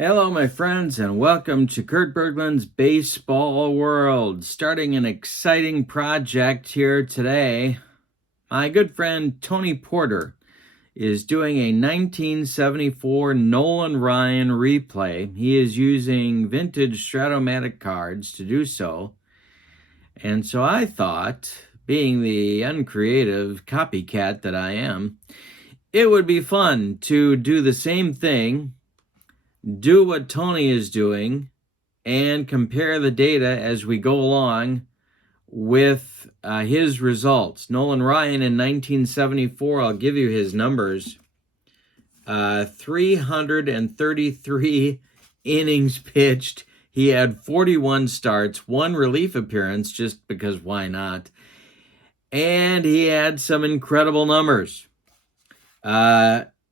Hello, my friends, and welcome to Kurt Berglund's Baseball World. Starting an exciting project here today. My good friend Tony Porter is doing a 1974 Nolan Ryan replay. He is using vintage Strat O Matic cards to do so. And so I thought, being the uncreative copycat that I am, it would be fun to do the same thing, do what Tony is doing, and compare the data as we go along with his results. Nolan Ryan in 1974, I'll give you his numbers. 333 innings pitched. He had 41 starts, one relief appearance, just because why not? And he had some incredible numbers.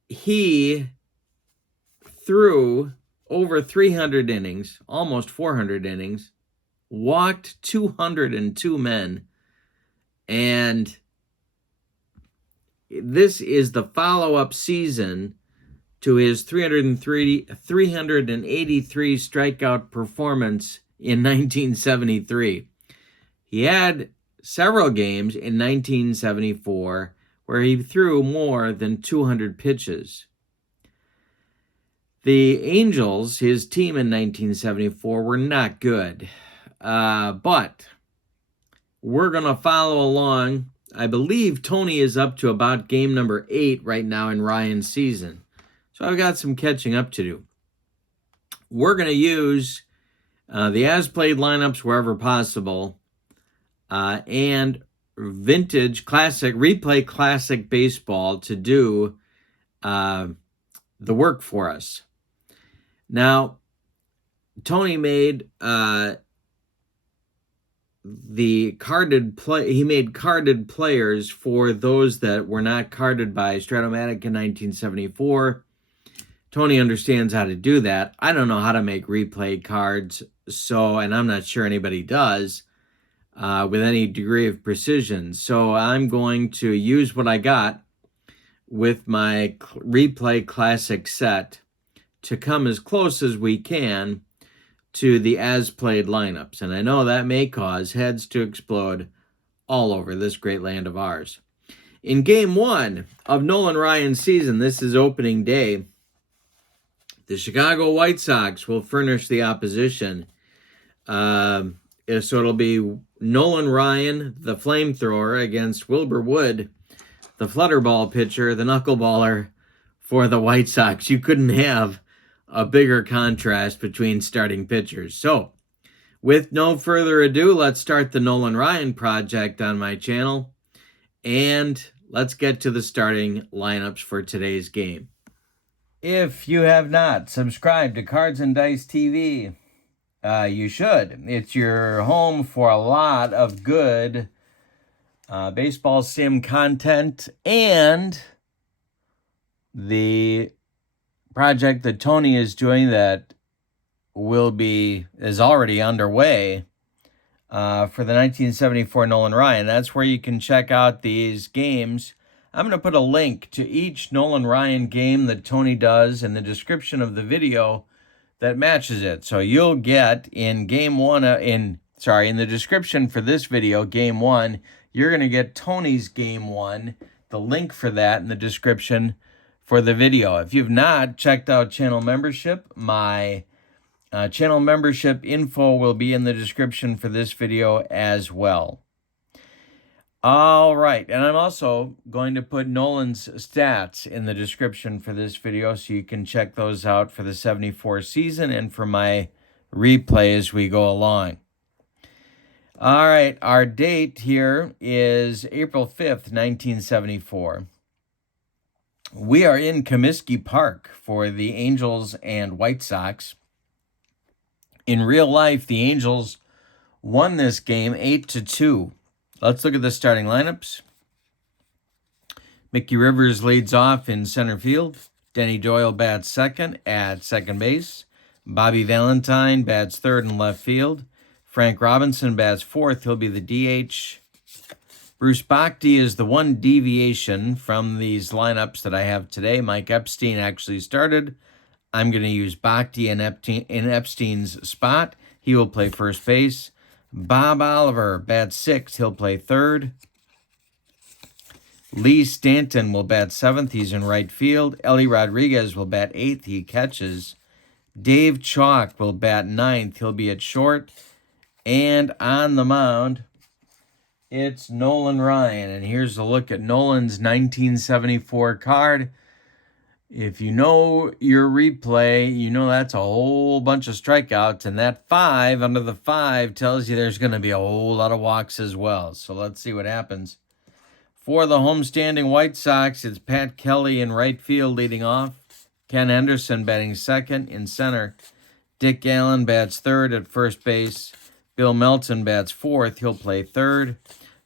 He threw over 300 innings, almost 400 innings, walked 202 men, and this is the follow-up season to his 383 strikeout performance in 1973. He had several games in 1974 where he threw more than 200 pitches. The Angels, his team in 1974, were not good, but we're going to follow along. I believe Tony is up to about game number 8 right now in Ryan's season, so I've got some catching up to do. We're going to use the as-played lineups wherever possible, and vintage classic, replay classic baseball to do the work for us. Now, Tony made the carded play. He made carded players for those that were not carded by Strat O Matic in 1974. Tony understands how to do that. I don't know how to make replay cards, and I'm not sure anybody does with any degree of precision. So I'm going to use what I got with my replay classic set to come as close as we can to the as-played lineups. And I know that may cause heads to explode all over this great land of ours. In Game 1 of Nolan Ryan's season, this is opening day, the Chicago White Sox will furnish the opposition. So it'll be Nolan Ryan, the flamethrower, against Wilbur Wood, the flutterball pitcher, the knuckleballer for the White Sox. You couldn't have a bigger contrast between starting pitchers. So, with no further ado, let's start the Nolan Ryan project on my channel, and let's get to the starting lineups for today's game. If you have not subscribed to Cards and Dice TV, you should. It's your home for a lot of good baseball sim content, and the project that Tony is doing that is already underway for the 1974 Nolan Ryan. That's where you can check out these games. I'm going to put a link to each Nolan Ryan game that Tony does in the description of the video that matches it. So you'll get in game 1, in the description for this video, game 1, you're going to get Tony's game 1, the link for that in the description for the video. If you've not checked out channel membership, my channel membership info will be in the description for this video as well. All right, and I'm also going to put Nolan's stats in the description for this video so you can check those out for the 74 season and for my replay as we go along. All right, our date here is April 5th, 1974. We are in Comiskey Park for the Angels and White Sox. In real life, the Angels won this game 8-2. Let's look at the starting lineups. Mickey Rivers leads off in center field. Denny Doyle bats second at second base. Bobby Valentine bats third in left field. Frank Robinson bats fourth. He'll be the DH. Bruce Bhakti is the one deviation from these lineups that I have today. Mike Epstein actually started I'm going to use Bhakti in Epstein's spot. He will play first base. Bob Oliver bats 6th. He'll play 3rd. Lee Stanton will bat 7th. He's in right field. Ellie Rodriguez will bat 8th. He catches. Dave Chalk will bat 9th. He'll be at short. And on the mound, it's Nolan Ryan. And here's a look at Nolan's 1974 card. If you know your replay, you know that's a whole bunch of strikeouts. And that 5 under the 5 tells you there's going to be a whole lot of walks as well. So let's see what happens. For the homestanding White Sox, it's Pat Kelly in right field leading off. Ken Henderson batting 2nd. In center, Dick Allen bats 3rd at first base. Bill Melton bats 4th. He'll play 3rd.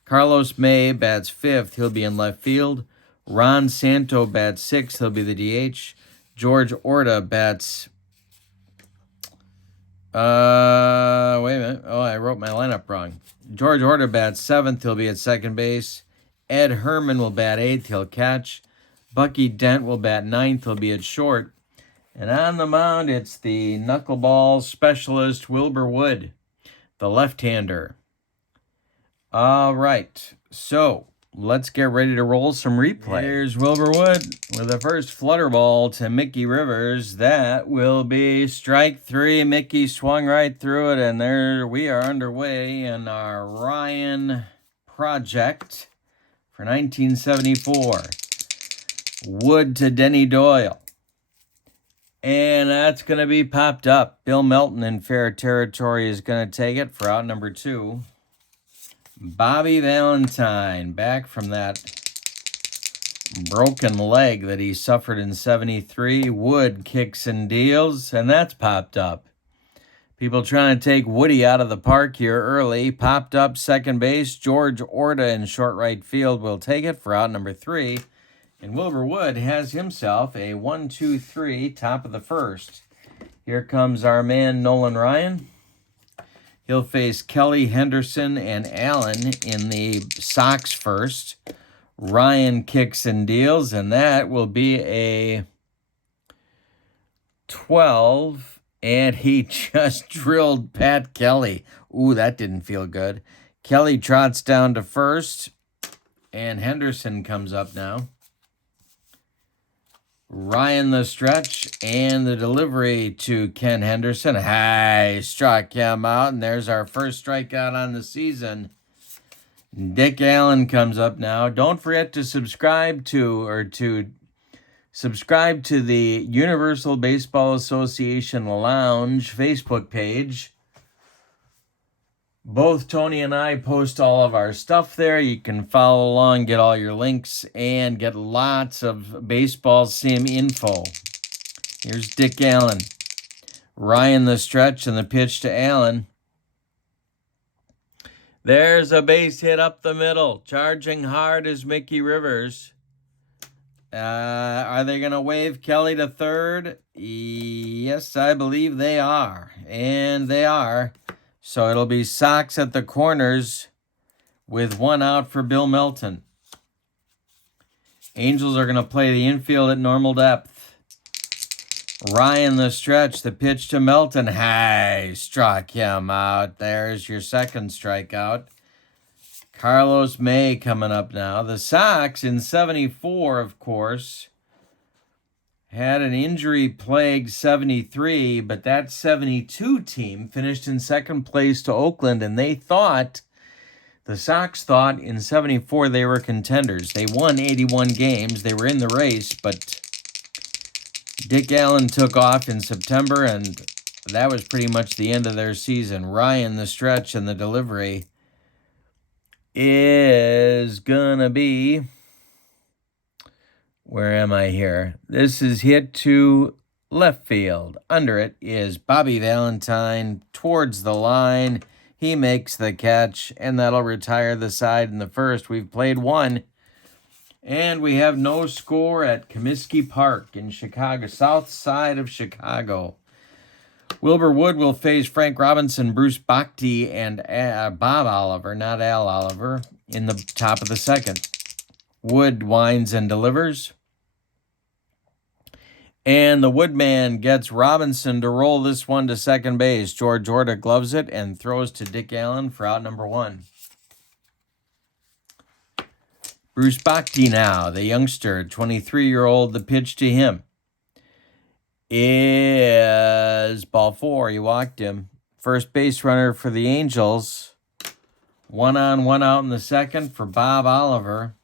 Carlos May bats 5th. He'll be in left field. Ron Santo bats 6th. He'll be the DH. George Orta bats... wait a minute. Oh, I wrote my lineup wrong. George Orta bats 7th. He'll be at second base. Ed Herman will bat 8th. He'll catch. Bucky Dent will bat 9th. He'll be at short. And on the mound, it's the knuckleball specialist Wilbur Wood, the left-hander. All right. So let's get ready to roll some replay. Here's Wilbur Wood with the first flutter ball to Mickey Rivers. That will be strike 3. Mickey swung right through it, and there we are underway in our Ryan project for 1974. Wood to Denny Doyle. And that's going to be popped up. Bill Melton in fair territory is going to take it for out number 2. Bobby Valentine, back from that broken leg that he suffered in 73. Wood kicks and deals, and that's popped up. People trying to take Woody out of the park here early. Popped up second base. George Orta in short right field will take it for out number 3. And Wilbur Wood has himself a 1-2-3, top of the first. Here comes our man Nolan Ryan. He'll face Kelly, Henderson, and Allen in the Sox first. Ryan kicks and deals, and that will be a 12. And he just drilled Pat Kelly. Ooh, that didn't feel good. Kelly trots down to first, and Henderson comes up now. Ryan the stretch and the delivery to Ken Henderson. High, struck him out, and there's our first strikeout on the season. Dick Allen comes up now. Don't forget to subscribe to the Universal Baseball Association Lounge Facebook page. Both Tony and I post all of our stuff there. You can follow along, get all your links, and get lots of baseball sim info. Here's Dick Allen. Ryan the stretch and the pitch to Allen. There's a base hit up the middle. Charging hard is Mickey Rivers. Are they going to wave Kelly to third? Yes, I believe they are. And they are. So it'll be Sox at the corners with 1 out for Bill Melton. Angels are going to play the infield at normal depth. Ryan the stretch, the pitch to Melton. High, struck him out. There's your second strikeout. Carlos May coming up now. The Sox in 74, of course, had an injury-plagued 73, but that 72 team finished in second place to Oakland, and the Sox thought in 74 they were contenders. They won 81 games. They were in the race, but Dick Allen took off in September, and that was pretty much the end of their season. Ryan, the stretch, and the delivery is gonna be... Where am I here? This is hit to left field. Under it is Bobby Valentine towards the line. He makes the catch, and that'll retire the side in the first. We've played 1, and we have no score at Comiskey Park in Chicago, south side of Chicago. Wilbur Wood will face Frank Robinson, Bruce Bhakti, and Bob Oliver, not Al Oliver, in the top of the second. Wood winds and delivers. And the Woodman gets Robinson to roll this one to second base. George Orta gloves it and throws to Dick Allen for out number 1. Bruce Bochy now, the youngster, 23-year-old. The pitch to him is ball 4. He walked him. First base runner for the Angels. 1 on, 1 out in the second for Bob Oliver.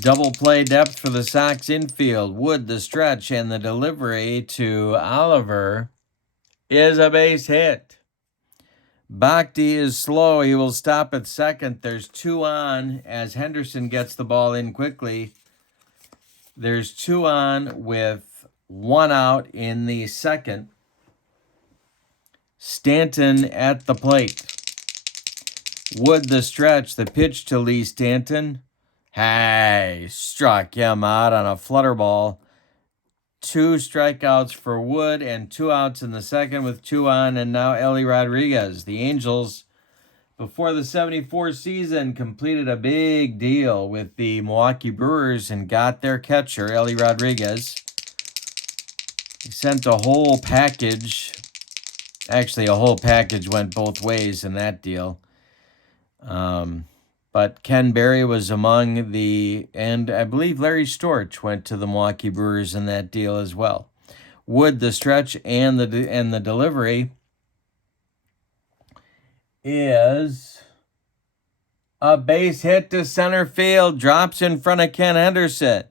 Double play depth for the Sox infield. Wood, the stretch, and the delivery to Oliver is a base hit. Bhakti is slow. He will stop at second. There's 2 on as Henderson gets the ball in quickly. There's 2 on with 1 out in the second. Stanton at the plate. Wood, the stretch, the pitch to Lee Stanton. Hey, struck him out on a flutter ball. 2 strikeouts for Wood and 2 outs in the second with 2 on, and now Ellie Rodriguez. The Angels, before the 74 season, completed a big deal with the Milwaukee Brewers and got their catcher, Ellie Rodriguez. He sent a whole package. Actually, a whole package went both ways in that deal. But Ken Berry was among the, and I believe Larry Storch went to the Milwaukee Brewers in that deal as well. Wood, the stretch, and the delivery is a base hit to center field. Drops in front of Ken Henderson.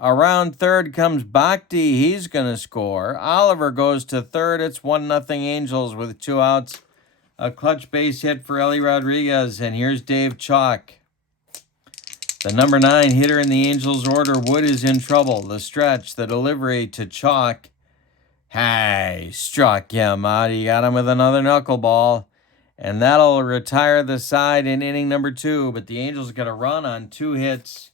Around third comes Bhakti. He's going to score. Oliver goes to third. It's 1-0 Angels with 2 outs. A clutch base hit for Ellie Rodriguez. And here's Dave Chalk. The number 9 hitter in the Angels order. Wood is in trouble. The stretch, the delivery to Chalk. Hey, struck him out. He got him with another knuckleball. And that'll retire the side in inning number 2. But the Angels got a run on 2 hits.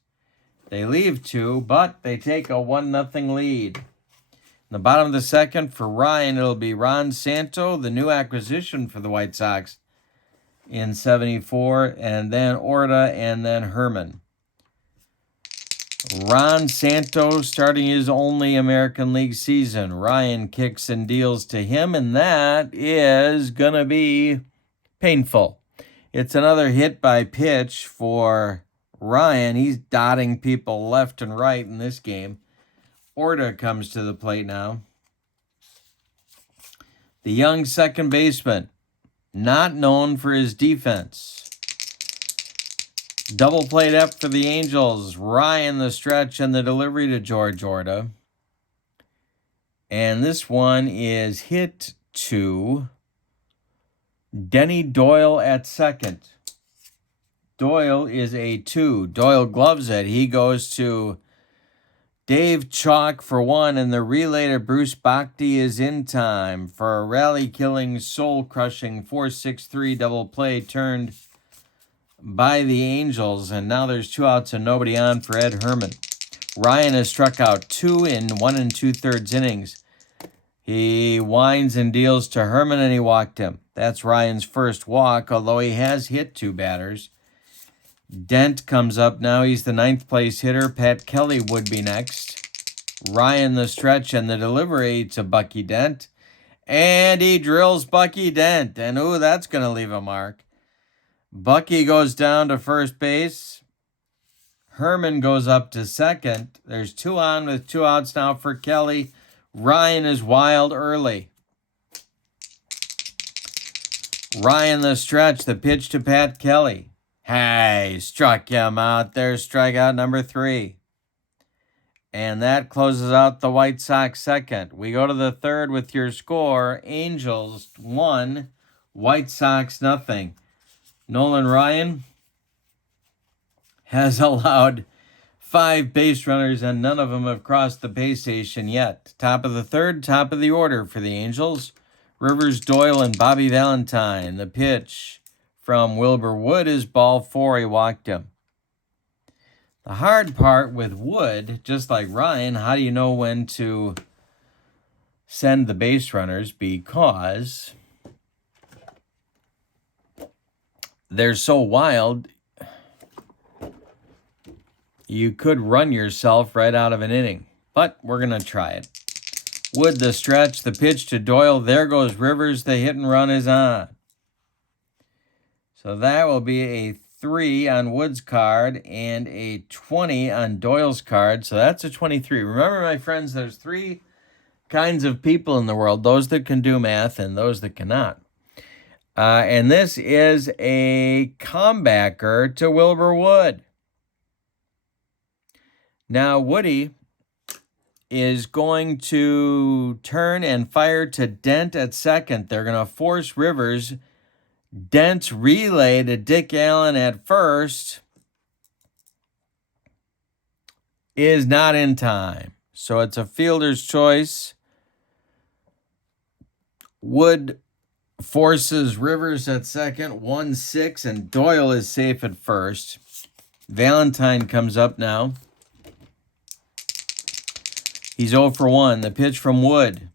They leave 2, but they take a 1-0 lead. In the bottom of the second, for Ryan, it'll be Ron Santo, the new acquisition for the White Sox in 74, and then Orta, and then Herman. Ron Santo starting his only American League season. Ryan kicks and deals to him, and that is going to be painful. It's another hit by pitch for Ryan. He's dotting people left and right in this game. Orta comes to the plate now. The young second baseman, not known for his defense. Double play depth for the Angels. Ryan, the stretch, and the delivery to George Orta. And this one is hit to Denny Doyle at second. Doyle is a 2. Doyle gloves it. He goes to Dave Chalk for 1, and the relay to Bruce Bochy is in time for a rally-killing, soul-crushing 4-6-3 double play turned by the Angels, and now there's 2 outs and nobody on for Ed Herman. Ryan has struck out 2 in 1 2/3 innings. He winds and deals to Herman, and he walked him. That's Ryan's first walk, although he has hit 2 batters. Dent comes up now. He's the 9th place hitter. Pat Kelly would be next. Ryan, the stretch, and the delivery to Bucky Dent. And he drills Bucky Dent. And, ooh, that's going to leave a mark. Bucky goes down to first base. Herman goes up to second. There's 2 on with 2 outs now for Kelly. Ryan is wild early. Ryan, the stretch, the pitch to Pat Kelly. Hey, struck him out. There's strikeout number 3. And that closes out the White Sox second. We go to the third with your score. Angels 1, White Sox 0. Nolan Ryan has allowed 5 base runners, and none of them have crossed the base station yet. Top of the third, top of the order for the Angels. Rivers, Doyle, and Bobby Valentine. The pitch from Wilbur Wood is ball 4. He walked him. The hard part with Wood, just like Ryan, how do you know when to send the base runners? Because they're so wild. you could run yourself right out of an inning. But we're going to try it. Wood the stretch, the pitch to Doyle. There goes Rivers. The hit and run is on. So that will be a 3 on Wood's card and a 20 on Doyle's card. So that's a 23. Remember, my friends, there's 3 kinds of people in the world, those that can do math and those that cannot. And this is a comebacker to Wilbur Wood. Now, Woody is going to turn and fire to Dent at second. They're going to force Rivers. Dent's relay to Dick Allen at first is not in time. So it's a fielder's choice. Wood forces Rivers at second, 1-6, and Doyle is safe at first. Valentine comes up now. He's 0 for 1. The pitch from Wood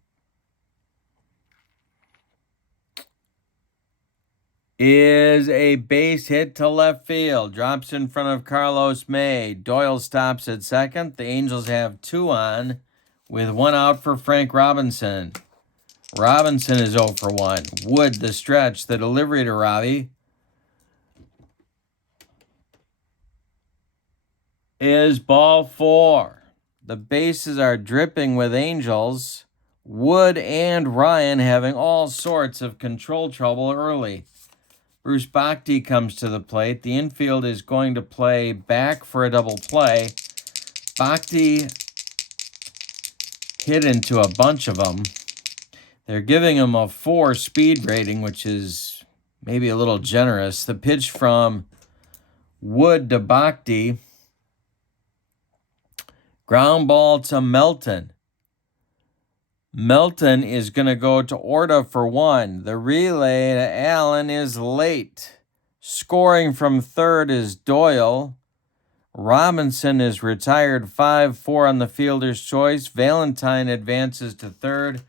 is a base hit to left field. Drops in front of Carlos May. Doyle stops at second. The Angels have 2 on with 1 out for Frank Robinson. Robinson is 0 for 1. Wood the stretch. The delivery to Robbie is ball 4. The bases are dripping with Angels. Wood and Ryan having all sorts of control trouble early. Bruce Bhakti comes to the plate. The infield is going to play back for a double play. Bhakti hit into a bunch of them. They're giving him a 4 speed rating, which is maybe a little generous. The pitch from Wood to Bhakti. Ground ball to Melton. Melton is going to go to Orta for 1. The relay to Allen is late. Scoring from third is Doyle. Robinson is retired 5-4 on the fielder's choice. Valentine advances to third.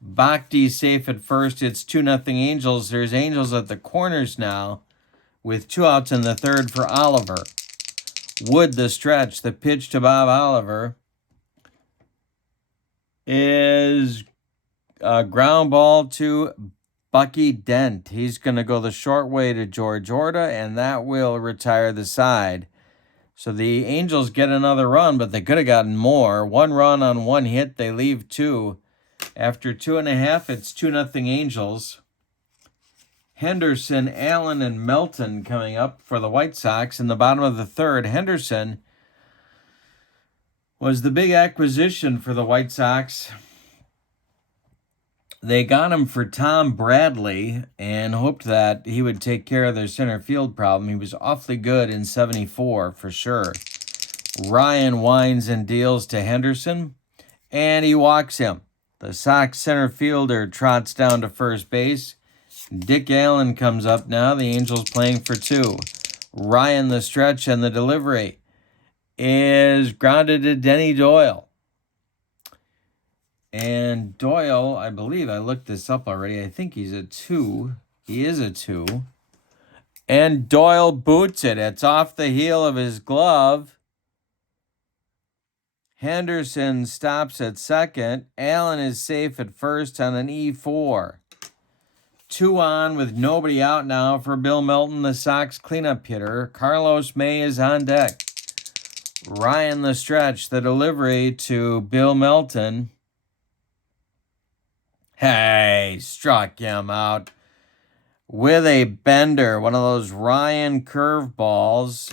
Bhakti safe at first. It's 2-0 Angels. There's Angels at the corners now with 2 outs in the third for Oliver. Wood the stretch. The pitch to Bob Oliver is a ground ball to Bucky Dent. He's going to go the short way to George Orta, and that will retire the side. So the Angels get another run, but they could have gotten more. 1 run on 1 hit. They leave 2. After 2.5, it's 2-0 Angels. Henderson, Allen, and Melton coming up for the White Sox in the bottom of the third. Henderson was the big acquisition for the White Sox. They got him for Tom Bradley and hoped that he would take care of their center field problem. He was awfully good in 74 for sure. Ryan winds and deals to Henderson, and he walks him. The Sox center fielder trots down to first base. Dick Allen comes up now. The Angels playing for 2. Ryan the stretch, and the delivery is grounded to Denny Doyle. And Doyle, I believe I looked this up already. I think he's a 2. He is a 2. And Doyle boots it. It's off the heel of his glove. Henderson stops at second. Allen is safe at first on an E4. 2 on with nobody out now for Bill Melton, the Sox cleanup hitter. Carlos May is on deck. Ryan the stretch, the delivery to Bill Melton. Hey, struck him out with a bender. One of those Ryan curveballs.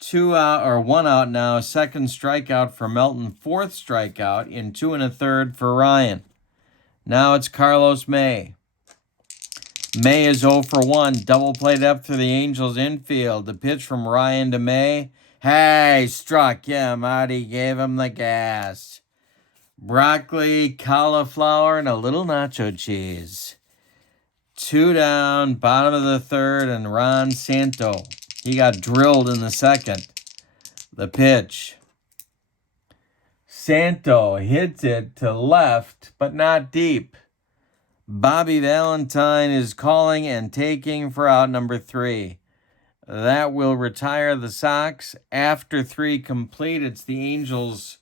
2 out or 1 out now. Second strikeout for Melton. 4th strikeout in 2 1/3 for Ryan. Now it's Carlos May. May is 0 for 1. Double play depth for the Angels infield. The pitch from Ryan to May. Hey, struck him out. He gave him the gas. Broccoli, cauliflower, and a little nacho cheese. 2 down, bottom of the third, and Ron Santo. He got drilled in the second. The pitch. Santo hits it to left, but not deep. Bobby Valentine is calling and taking for out number 3. That will retire the Sox. After 3 complete, it's the Angels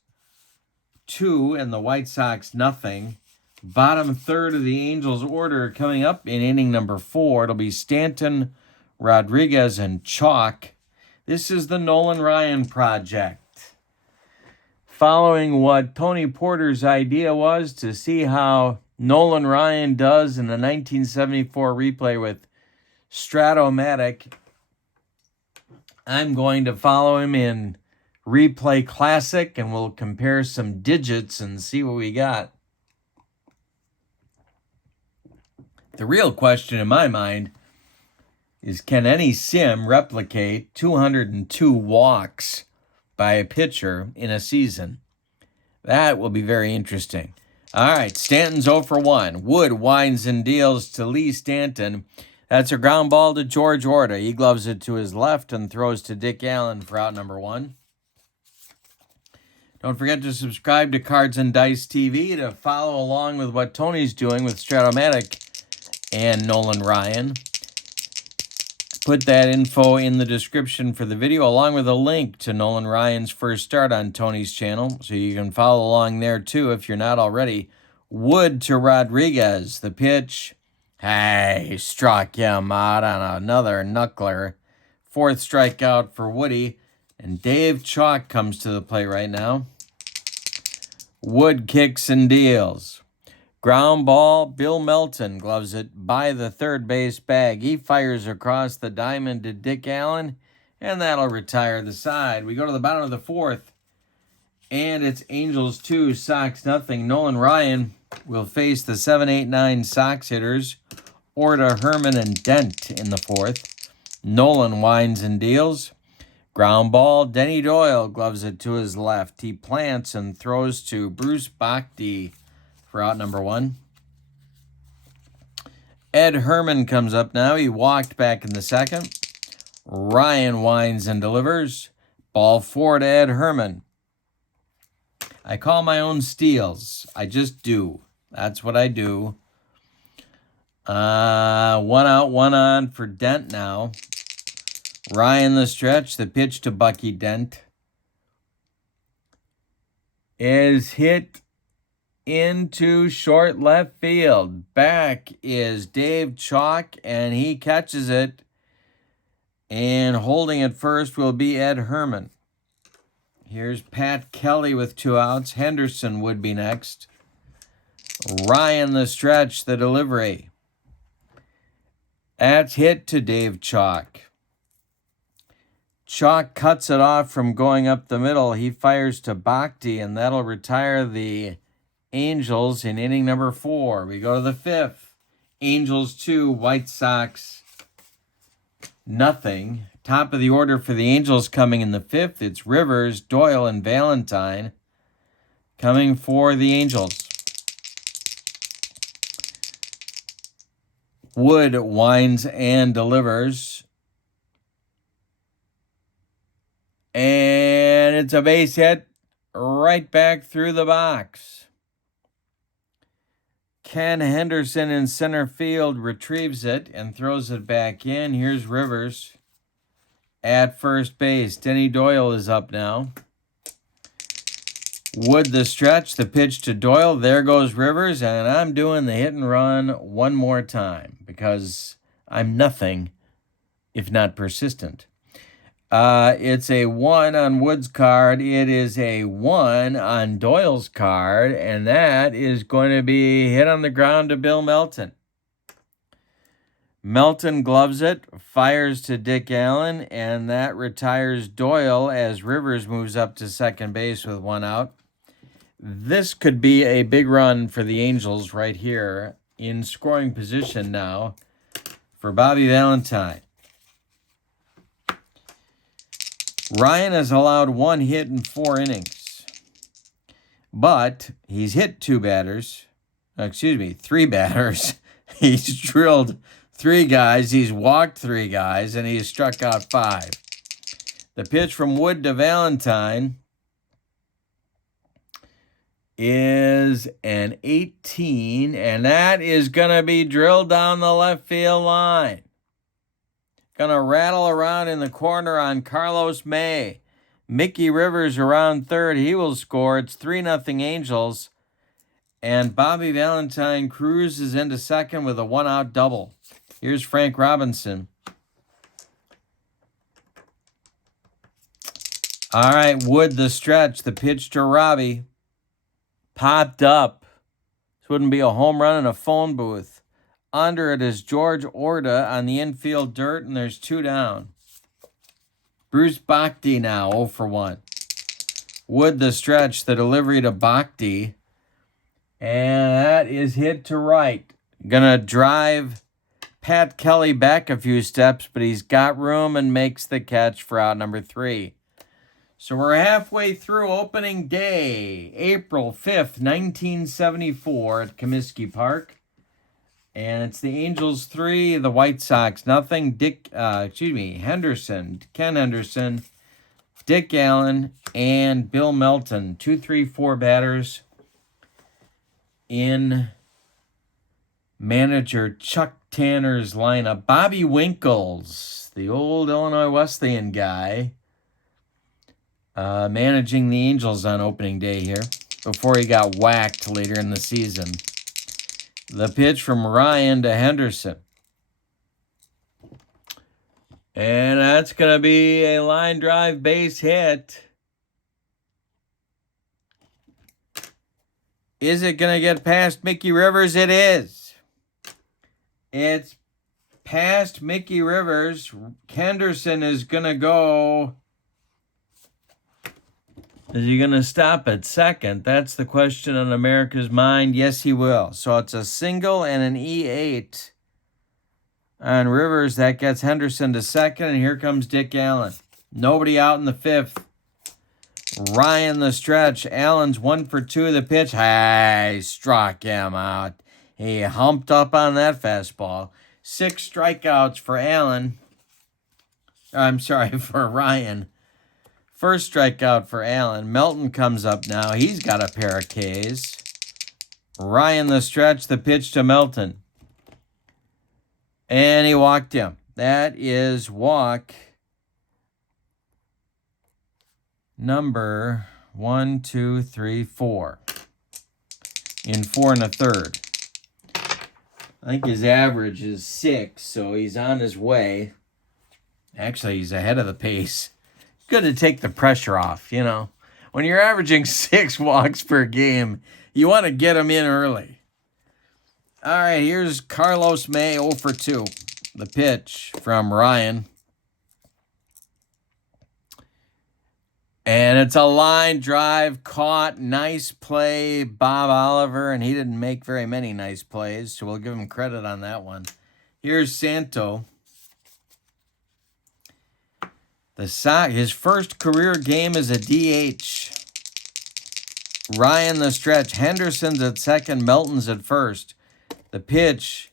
2 and the White Sox nothing. Bottom third of the Angels order coming up in inning number 4. It'll be Stanton, Rodriguez, and Chalk. This is the Nolan Ryan project. Following what Tony Porter's idea was to see how Nolan Ryan does in the 1974 replay with Strat O Matic, I'm going to follow him in Replay Classic, and we'll compare some digits and see what we got. The real question in my mind is, can any sim replicate 202 walks by a pitcher in a season? That will be very interesting. All right, Stanton's 0 for 1. Wood winds and deals to Lee Stanton. That's a ground ball to George Orta. He gloves it to his left and throws to Dick Allen for out number 1. Don't forget to subscribe to Cards and Dice TV to follow along with what Tony's doing with Strat O Matic and Nolan Ryan. Put that info in the description for the video, along with a link to Nolan Ryan's first start on Tony's channel, so you can follow along there too if you're not already. Wood to Rodriguez. The pitch. Hey, struck him out on another knuckler. 4th strikeout for Woody. And Dave Chalk comes to the plate right now. Wood kicks and deals. Ground ball, Bill Melton gloves it by the third base bag. He fires across the diamond to Dick Allen, and that'll retire the side. We go to the bottom of the 4th, and it's Angels 2, Sox nothing. Nolan Ryan will face the 7, 8, 9 Sox hitters, Orta, Herman, and Dent in the 4th. Nolan winds and deals. Ground ball, Denny Doyle gloves it to his left. He plants and throws to Bruce Bhakti for out number 1. Ed Herman comes up now. He walked back in the 2nd. Ryan winds and delivers. Ball 4 to Ed Herman. I call my own steals. I just do. That's what I do. 1 out, 1 on for Dent now. Ryan the stretch. The pitch to Bucky Dent is hit into short left field. Back is Dave Chalk, and he catches it. And holding it first will be Ed Herman. Here's Pat Kelly with 2 outs. Henderson would be next. Ryan the stretch, the delivery. That's hit to Dave Chalk. Chalk cuts it off from going up the middle. He fires to Bhakti, and that'll retire the Angels in inning number 4. We go to the 5th. Angels 2, White Sox nothing. Top of the order for the Angels coming in the 5th. It's Rivers, Doyle, and Valentine coming for the Angels. Wood winds and delivers. And it's a base hit right back through the box. Ken Henderson in center field retrieves it and throws it back in. Here's Rivers at first base. Denny Doyle is up now. Wood the stretch, the pitch to Doyle. There goes Rivers, and I'm doing the hit and run one more time because I'm nothing if not persistent. It's a 1 on Wood's card. It is a 1 on Doyle's card, and that is going to be hit on the ground to Bill Melton. Melton gloves it, fires to Dick Allen, and that retires Doyle as Rivers moves up to second base with 1 out. This could be a big run for the Angels right here in scoring position now for Bobby Valentine. Ryan has allowed 1 hit in 4 innings, but he's hit 3 batters. He's drilled 3 guys, he's walked 3 guys, and he's struck out 5. The pitch from Wood to Valentine is an 18, and that is going to be drilled down the left field line. Gonna rattle around in the corner on Carlos May. Mickey Rivers around third. He will score. It's 3-0 Angels. And Bobby Valentine cruises into second with a 1-out double. Here's Frank Robinson. All right, Wood the stretch. The pitch to Robbie. Popped up. This wouldn't be a home run in a phone booth. Under it is George Orta on the infield dirt, and there's 2 down. Bruce Bhakti now, 0 for 1. Wood the stretch, the delivery to Bhakti. And that is hit to right. Gonna drive Pat Kelly back a few steps, but he's got room and makes the catch for out number 3. So we're halfway through opening day, April 5th, 1974 at Comiskey Park. And it's the Angels 3, the White Sox nothing. Henderson, Ken Henderson, Dick Allen, and Bill Melton. 2, 3, 4 batters in manager Chuck Tanner's lineup. Bobby Winkles, the old Illinois Wesleyan guy, managing the Angels on opening day here before he got whacked later in the season. The pitch from Ryan to Henderson. And that's going to be a line drive base hit. Is it going to get past Mickey Rivers? It is. It's past Mickey Rivers. Henderson is going to go. Is he going to stop at second? That's the question on America's mind. Yes, he will. So it's a single and an E8 on Rivers. That gets Henderson to second, and here comes Dick Allen. Nobody out in the 5th. Ryan the stretch. Allen's 1 for 2. The pitch. Hey, struck him out. He humped up on that fastball. 6 strikeouts for Allen. I'm sorry, for Ryan. First strikeout for Allen. Melton comes up now. He's got a pair of Ks. Ryan the stretch, the pitch to Melton. And he walked him. That is walk number 1, 2, 3, 4. In 4 1/3. I think his average is 6, so he's on his way. Actually, he's ahead of the pace. Good to take the pressure off, you know. When you're averaging 6 walks per game, you want to get them in early. All right, here's Carlos May, 0 for 2. The pitch from Ryan. And it's a line drive caught. Nice play, Bob Oliver, and he didn't make very many nice plays, so we'll give him credit on that one. Here's Santo. His first career game as a DH. Ryan the stretch. Henderson's at second. Melton's at first. The pitch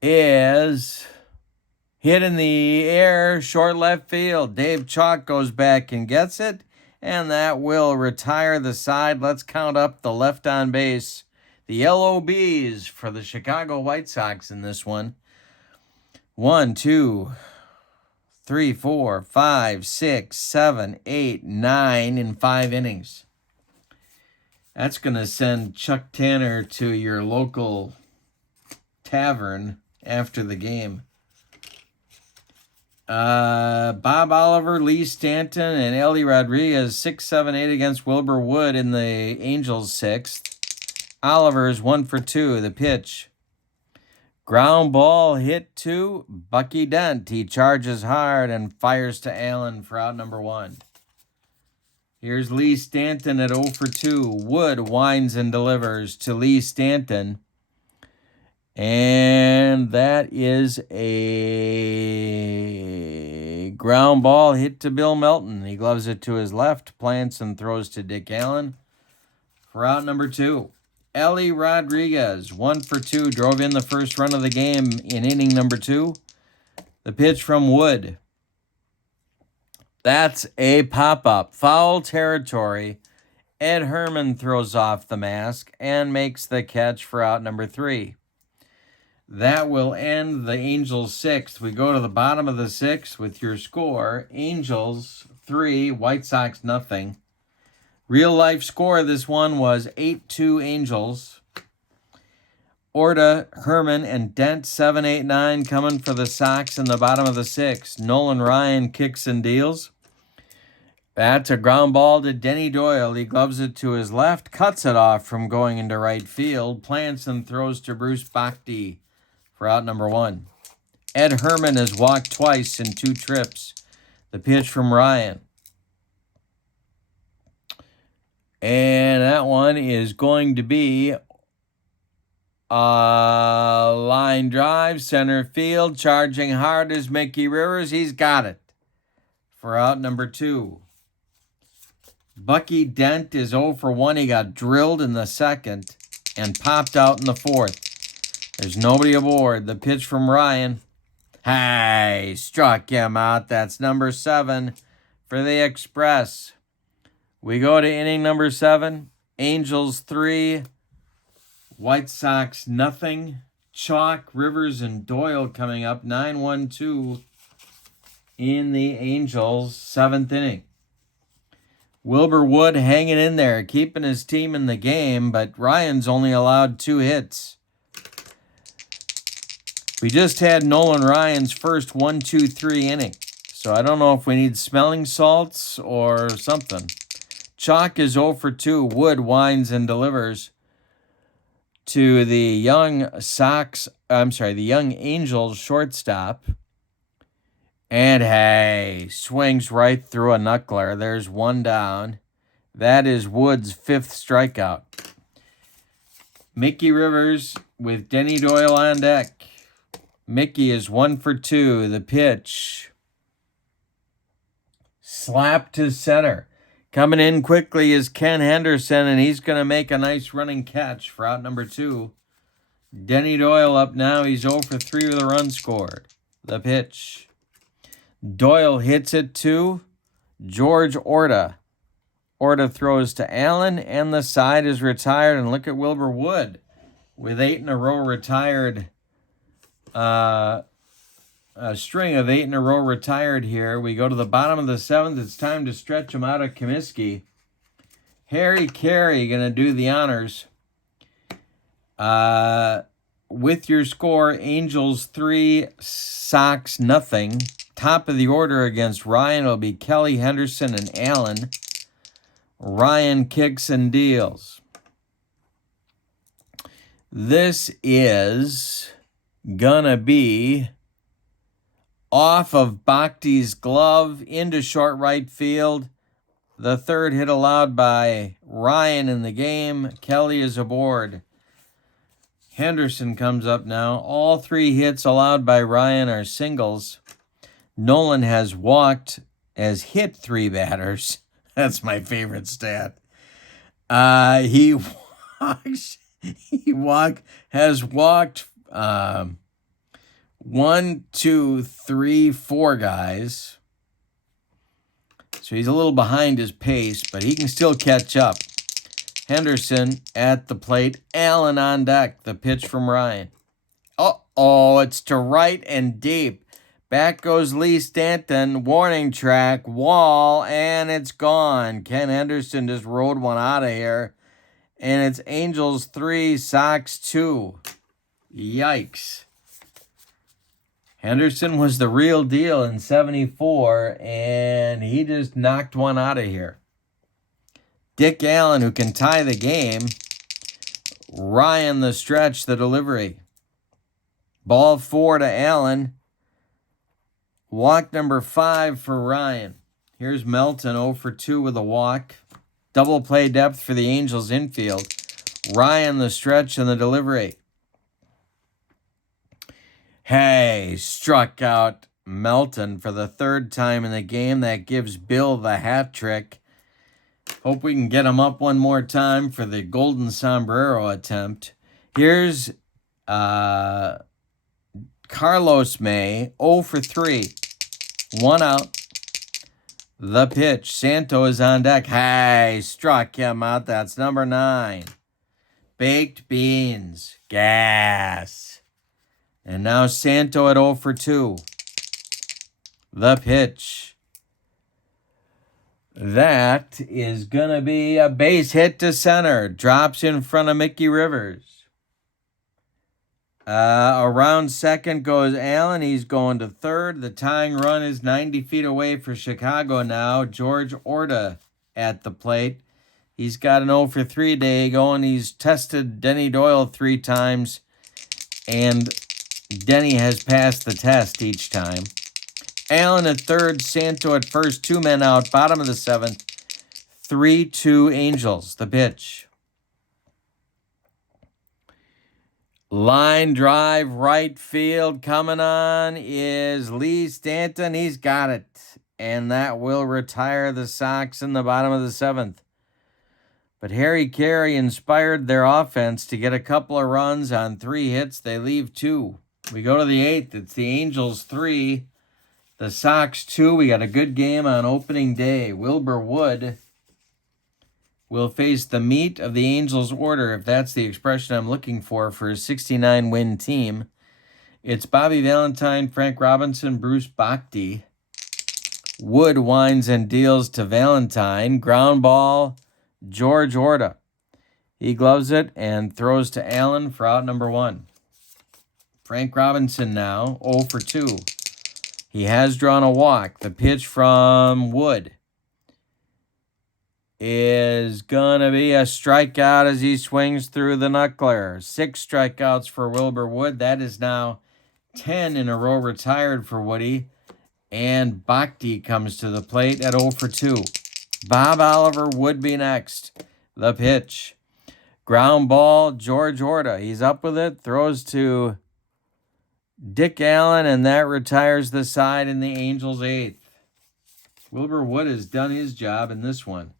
is hit in the air, short left field. Dave Chalk goes back and gets it, and that will retire the side. Let's count up the left on base. The LOBs for the Chicago White Sox in this one. 1, 2, 3, 4, 5, 6, 7, 8, 9 in 5 innings. That's going to send Chuck Tanner to your local tavern after the game. Bob Oliver, Lee Stanton, and Ellie Rodriguez 6, 7, 8 against Wilbur Wood in the Angels 6th. Oliver's 1 for 2. The pitch. Ground ball hit to Bucky Dent. He charges hard and fires to Allen for out number 1. Here's Lee Stanton at 0 for 2. Wood winds and delivers to Lee Stanton. And that is a ground ball hit to Bill Melton. He gloves it to his left, plants and throws to Dick Allen for out number 2. Ellie Rodriguez, 1 for 2, drove in the first run of the game in inning number 2. The pitch from Wood. That's a pop-up. Foul territory. Ed Herman throws off the mask and makes the catch for out number 3. That will end the Angels 6th. We go to the bottom of the 6th with your score. Angels 3, White Sox nothing. Real life score of this one was 8-2 Angels. Orta, Herman, and Dent 7-8-9 coming for the Sox in the bottom of the 6th. Nolan Ryan kicks and deals. That's a ground ball to Denny Doyle. He gloves it to his left, cuts it off from going into right field, plants and throws to Bruce Bhakti for out number 1. Ed Herman has walked twice in 2 trips. The pitch from Ryan. And that one is going to be a line drive, center field. Charging hard is Mickey Rivers. He's got it for out number 2. Bucky Dent is 0 for 1. He got drilled in the 2nd and popped out in the 4th. There's nobody aboard. The pitch from Ryan. Hey, struck him out. That's number 7 for the Express. We go to inning number 7. Angels 3, White Sox nothing. Chalk, Rivers, and Doyle coming up. 9-1-2 in the Angels' 7th inning. Wilbur Wood hanging in there, keeping his team in the game, but Ryan's only allowed 2 hits. We just had Nolan Ryan's first 1-2-3 inning, so I don't know if we need smelling salts or something. Chalk is 0 for 2. Wood winds and delivers to the young Angels shortstop. And hey, swings right through a knuckler. There's 1 down. That is Wood's 5th strikeout. Mickey Rivers with Denny Doyle on deck. Mickey is 1 for 2. The pitch. Slap to center. Coming in quickly is Ken Henderson, and he's going to make a nice running catch for out number 2. Denny Doyle up now. He's 0 for 3 with a run scored. The pitch. Doyle hits it to George Orta. Orta throws to Allen, and the side is retired. And look at Wilbur Wood with 8 in a row retired. A string of 8 in a row retired here. We go to the bottom of the 7th. It's time to stretch him out of Comiskey. Harry Carey going to do the honors. With your score, Angels 3, Sox nothing. Top of the order against Ryan will be Kelly, Henderson, and Allen. Ryan kicks and deals. This is gonna be off of Bhakti's glove into short right field. The 3rd hit allowed by Ryan in the game. Kelly is aboard. Henderson comes up now. All 3 hits allowed by Ryan are singles. Nolan has hit 3 batters. That's my favorite stat. Has walked 1, 2, 3, 4 guys. So he's a little behind his pace, but he can still catch up. Henderson at the plate. Allen on deck. The pitch from Ryan. Uh-oh, it's to right and deep. Back goes Lee Stanton, warning track, wall, and it's gone. Ken Henderson just rode one out of here. And it's Angels 3, Sox 2. Yikes. Henderson was the real deal in 74, and he just knocked one out of here. Dick Allen, who can tie the game. Ryan the stretch, the delivery. Ball 4 to Allen. Walk number 5 for Ryan. Here's Melton, 0 for 2 with a walk. Double play depth for the Angels infield. Ryan the stretch and the delivery. Hey, struck out Melton for the 3rd time in the game. That gives Bill the hat trick. Hope we can get him up one more time for the golden sombrero attempt. Here's Carlos May, 0 for 3. 1 out. The pitch. Santo is on deck. Hey, struck him out. That's number 9. Baked beans. Gas. And now Santo at 0 for 2. The pitch. That is going to be a base hit to center. Drops in front of Mickey Rivers. Around second goes Allen. He's going to third. The tying run is 90 feet away for Chicago now. George Orta at the plate. He's got an 0 for 3 day going. He's tested Denny Doyle 3 times. And Denny has passed the test each time. Allen at third. Santo at first. 2 men out. Bottom of the 7th. 3-2 Angels. The pitch. Line drive, right field, coming on is Lee Stanton. He's got it. And that will retire the Sox in the bottom of the 7th. But Harry Carey inspired their offense to get a couple of runs on 3 hits. They leave 2. We go to the 8th. It's the Angels 3, the Sox 2. We got a good game on opening day. Wilbur Wood will face the meat of the Angels' order, if that's the expression I'm looking for a 69-win team. It's Bobby Valentine, Frank Robinson, Bruce Bochy. Wood winds and deals to Valentine. Ground ball, George Orta. He gloves it and throws to Allen for out number 1. Frank Robinson now, 0 for 2. He has drawn a walk. The pitch from Wood is going to be a strikeout as he swings through the knuckler. 6 strikeouts for Wilbur Wood. That is now 10 in a row retired for Woody. And Bochy comes to the plate at 0 for 2. Bob Oliver would be next. The pitch. Ground ball, George Orta. He's up with it. Throws to Dick Allen, and that retires the side in the Angels' 8th. Wilbur Wood has done his job in this one.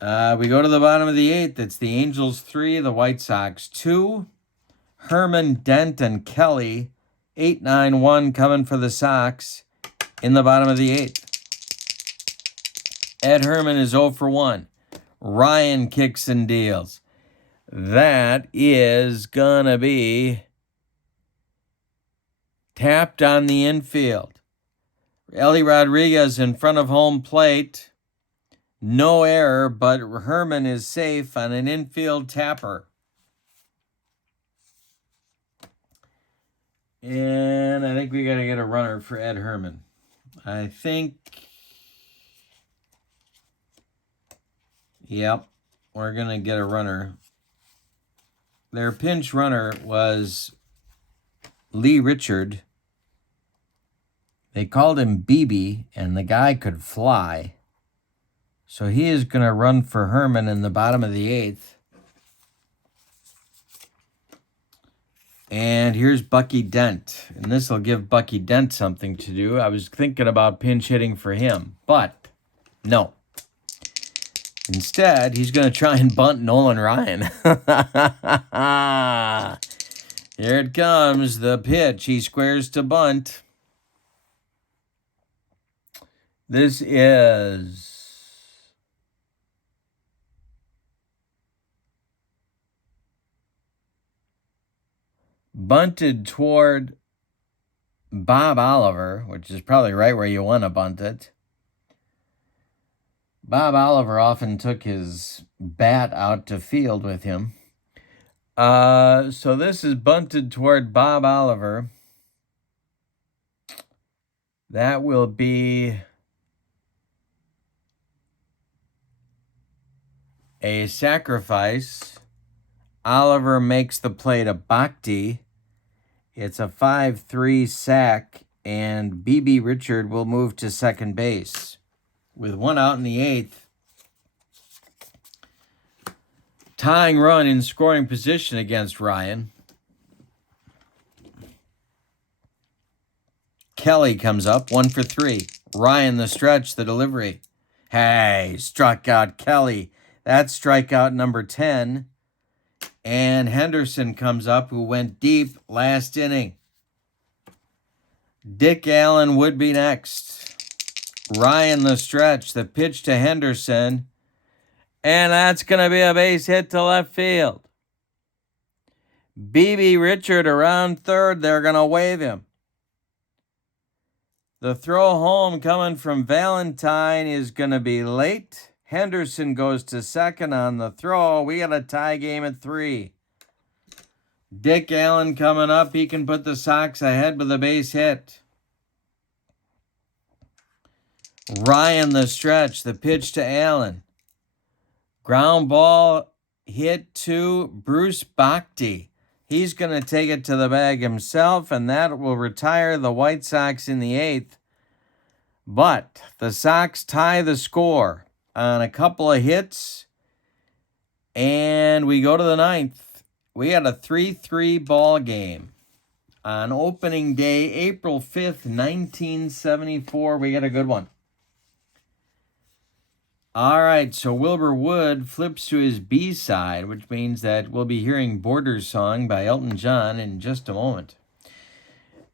We go to the bottom of the 8th. It's the Angels 3, the White Sox 2. Herman, Dent, and Kelly, 8-9-1 coming for the Sox in the bottom of the 8th. Ed Herman is 0 for 1. Ryan kicks and deals. That is going to be tapped on the infield. Ellie Rodriguez in front of home plate. No error, but Herman is safe on an infield tapper. And I think we got to get a runner for Ed Herman. I think, yep, we're going to get a runner. Their pinch runner was Lee Richard. They called him BB, and the guy could fly. So he is going to run for Herman in the bottom of the 8th. And here's Bucky Dent. And this will give Bucky Dent something to do. I was thinking about pinch hitting for him, but no. Instead, he's going to try and bunt Nolan Ryan. Here it comes, the pitch. He squares to bunt. This is bunted toward Bob Oliver, which is probably right where you want to bunt it. Bob Oliver often took his bat out to field with him. So this is bunted toward Bob Oliver. That will be a sacrifice. Oliver makes the play to Bochy. It's a 5-3 sack, and BB Richard will move to second base. With 1 out in the 8th. Tying run in scoring position against Ryan. Kelly comes up, 1 for 3. Ryan the stretch, the delivery. Hey, struck out Kelly. That's strikeout number 10. And Henderson comes up, who went deep last inning. Dick Allen would be next. Ryan the stretch, the pitch to Henderson. And that's going to be a base hit to left field. BB Richard around third. They're going to wave him. The throw home coming from Valentine is going to be late. Henderson goes to second on the throw. We got a tie game at 3. Dick Allen coming up. He can put the Sox ahead with a base hit. Ryan the stretch. The pitch to Allen. Ground ball hit to Bruce Bhakti. He's going to take it to the bag himself, and that will retire the White Sox in the 8th. But the Sox tie the score on a couple of hits, and we go to the 9th. We had a 3-3 ball game on opening day, April 5th, 1974. We got a good one. All right, so Wilbur Wood flips to his B side, which means that we'll be hearing Border's Song by Elton John in just a moment.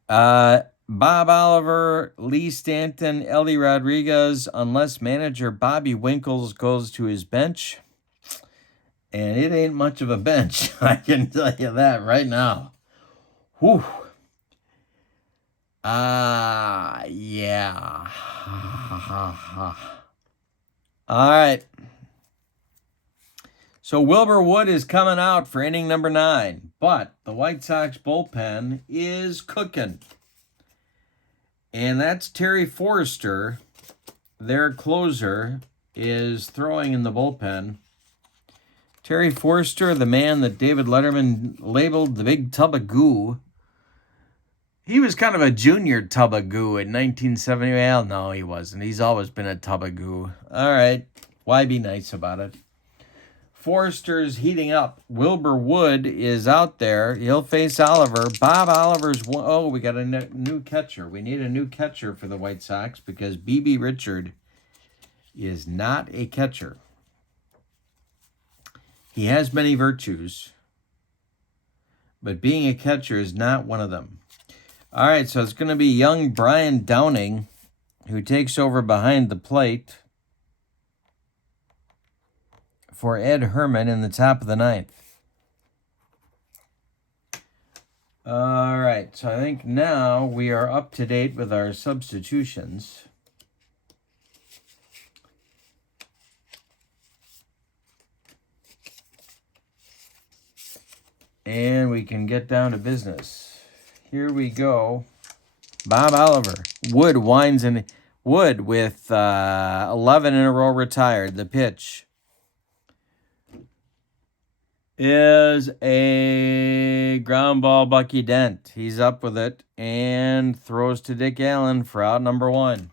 Bob Oliver, Lee Stanton, Ellie Rodriguez, unless manager Bobby Winkles goes to his bench. And it ain't much of a bench, I can tell you that right now. Whew. Yeah. All right. So Wilbur Wood is coming out for inning number 9, but the White Sox bullpen is cooking. And that's Terry Forrester, their closer, is throwing in the bullpen. Terry Forrester, the man that David Letterman labeled the big tub of goo. He was kind of a junior tub of goo in 1970. Well, no, he wasn't. He's always been a tub of goo. All right. Why be nice about it? Forrester's heating up. Wilbur Wood is out there. He'll face Oliver. Bob Oliver's... Oh, we got a new catcher. We need a new catcher for the White Sox because BB Richard is not a catcher. He has many virtues, but being a catcher is not one of them. All right, so it's going to be young Brian Downing who takes over behind the plate for Ed Herman in the top of the 9th. All right, so I think now we are up to date with our substitutions. And we can get down to business. Here we go. Bob Oliver. Wood winds and Wood with 11 in a row retired. The pitch is a ground ball, Bucky Dent. He's up with it and throws to Dick Allen for out number 1.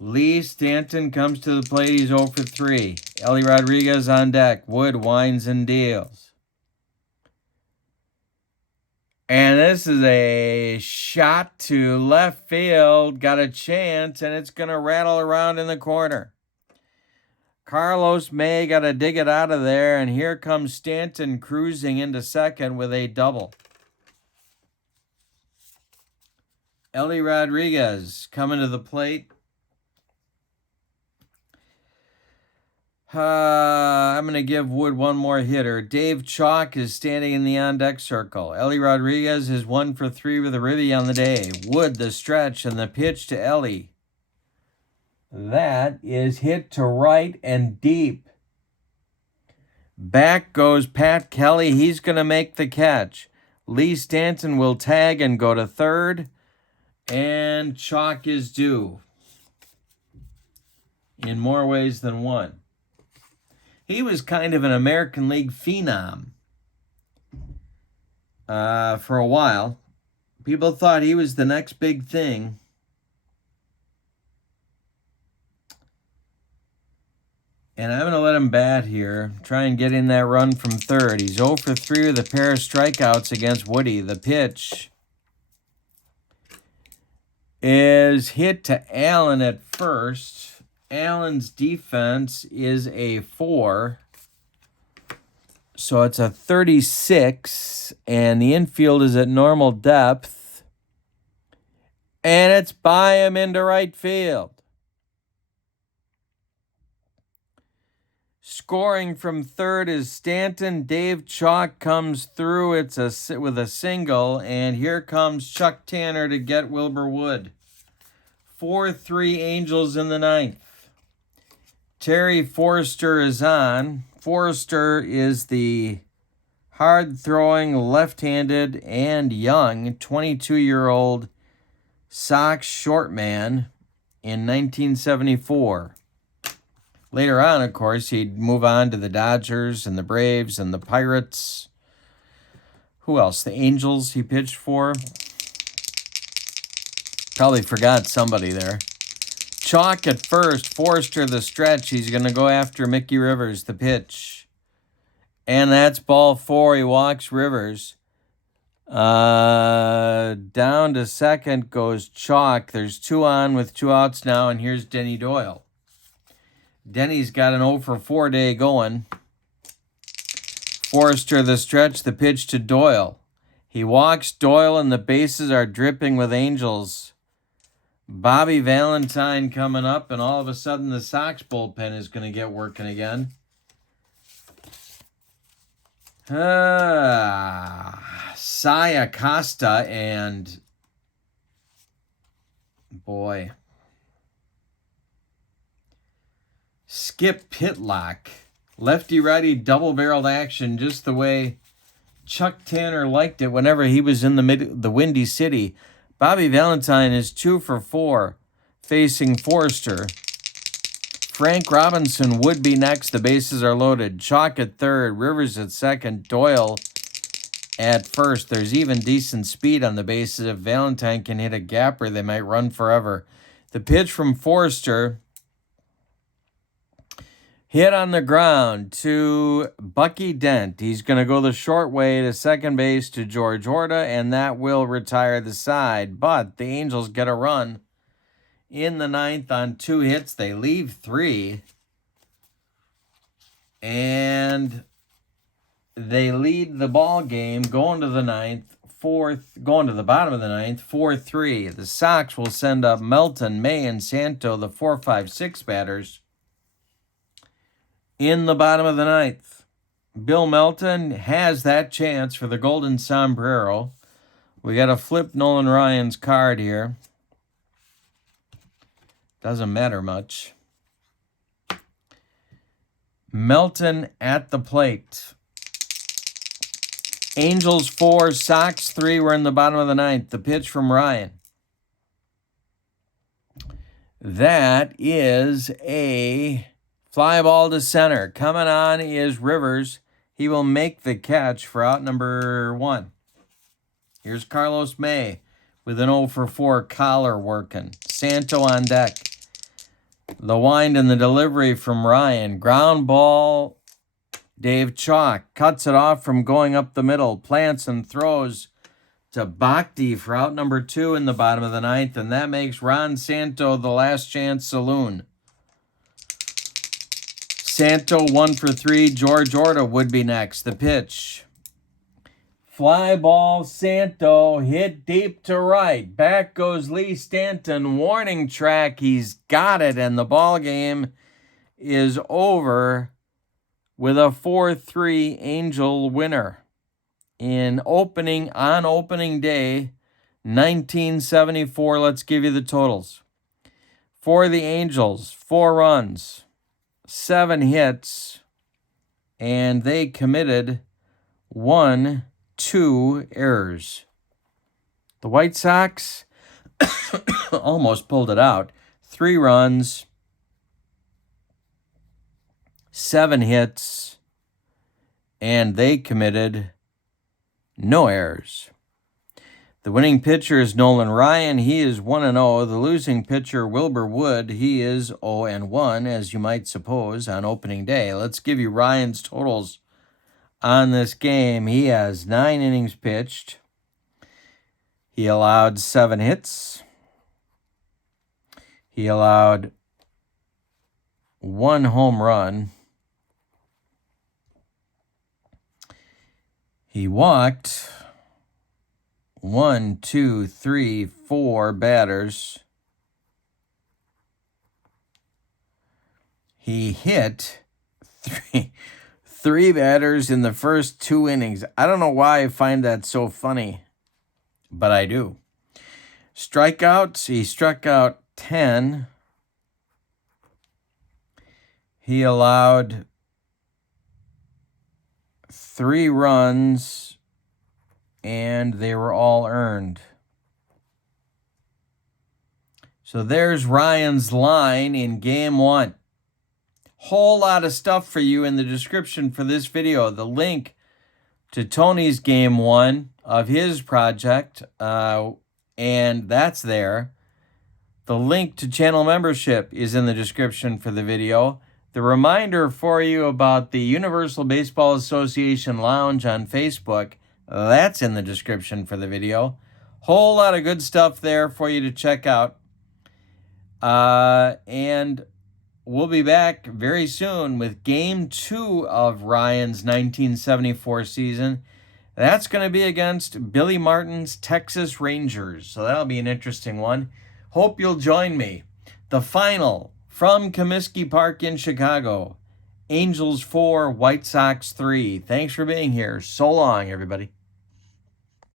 Lee Stanton comes to the plate. He's 0 for 3. Ellie Rodriguez on deck. Wood winds and deals. And this is a shot to left field. Got a chance, and it's going to rattle around in the corner. Carlos May got to dig it out of there, and here comes Stanton cruising into second with a double. Ellie Rodriguez coming to the plate. I'm going to give Wood one more hitter. Dave Chalk is standing in the on-deck circle. Ellie Rodriguez is 1 for 3 with a ribby on the day. Wood the stretch and the pitch to Ellie. That is hit to right and deep. Back goes Pat Kelly. He's going to make the catch. Lee Stanton will tag and go to third. And Chalk is due. In more ways than one. He was kind of an American League phenom for a while. People thought he was the next big thing. And I'm going to let him bat here. Try and get in that run from third. He's 0 for 3 with a pair of strikeouts against Woody. The pitch is hit to Allen at first. Allen's defense is a 4. So it's a 36. And the infield is at normal depth. And it's by him into right field. scoring from third is Stanton. Dave Chalk comes through. With a single, and here comes Chuck Tanner to get Wilbur Wood. 4-3 Angels in the ninth. Terry Forster is on. Forster is the hard-throwing, left-handed, and young 22-year-old Sox short man in 1974. Later on, of course, he'd move on to the Dodgers and the Braves and the Pirates. Who else? The Angels he pitched for. Probably forgot somebody there. Chalk at first. Forster the stretch. He's going to go after Mickey Rivers, the pitch. And that's ball 4. He walks Rivers. Down to second goes Chalk. There's 2 on with 2 outs now, and here's Denny Doyle. Denny's got an 0 for 4 day going. Forster the stretch, the pitch to Doyle. He walks Doyle, and the bases are dripping with Angels. Bobby Valentine coming up, and all of a sudden the Sox bullpen is going to get working again. Cy Acosta and Skip Pitlock. Lefty-righty double-barreled action, just the way Chuck Tanner liked it whenever he was in the Windy City. Bobby Valentine is 2 for 4 facing Forster. Frank Robinson would be next. The bases are loaded. Chalk at third. Rivers at second. Doyle at first. There's even decent speed on the bases. If Valentine can hit a gapper, they might run forever. The pitch from Forster hit on the ground to Bucky Dent. He's going to go the short way to second base to George Orta, and that will retire the side. But the Angels get a run in the ninth on 2 hits. They leave 3. And they lead the ball game going to the bottom of the ninth, 4-3. The Sox will send up Melton, May, and Santo, the 4, 5, 6 batters, in the bottom of the ninth. Bill Melton has that chance for the Golden Sombrero. We got to flip Nolan Ryan's card here. Doesn't matter much. Melton at the plate. Angels 4, Sox 3. We're in the bottom of the ninth. The pitch from Ryan. That is a fly ball to center. Coming on is Rivers. He will make the catch for out number 1. Here's Carlos May with an 0 for 4 collar working. Santo on deck. The wind and the delivery from Ryan. Ground ball. Dave Chalk cuts it off from going up the middle. Plants and throws to Bhakti for out number 2 in the bottom of the ninth. And that makes Ron Santo the last chance saloon. Santo 1 for 3. George Orta would be next. The pitch. Fly ball, Santo hit deep to right. Back goes Lee Stanton. Warning track. He's got it, and the ball game is over with a 4-3 Angel winner on opening day 1974. Let's give you the totals. For the Angels, 4 runs, 7 hits, and they committed 2 errors. The White Sox almost pulled it out. 3 runs, 7 hits, and they committed no errors. The winning pitcher is Nolan Ryan. He is 1-0. The losing pitcher, Wilbur Wood, he is 0-1, as you might suppose, on opening day. Let's give you Ryan's totals on this game. He has 9 innings pitched. He allowed 7 hits. He allowed 1 home run. He walked 4 batters. He hit Three batters in the first 2 innings. I don't know why I find that so funny, but I do. Strikeouts, he struck out 10. He allowed 3 runs, and they were all earned. So there's Ryan's line in Game 1. Whole lot of stuff for you in the description for this video. The link to Tony's Game 1 of his project, and that's there. The link to channel membership is in the description for the video. The reminder for you about the Universal Baseball Association Lounge on Facebook, that's in the description for the video. Whole lot of good stuff there for you to check out. And we'll be back very soon with Game 2 of Ryan's 1974 season. That's going to be against Billy Martin's Texas Rangers. So that'll be an interesting one. Hope you'll join me. The final from Comiskey Park in Chicago. Angels 4, White Sox 3. Thanks for being here. So long, everybody.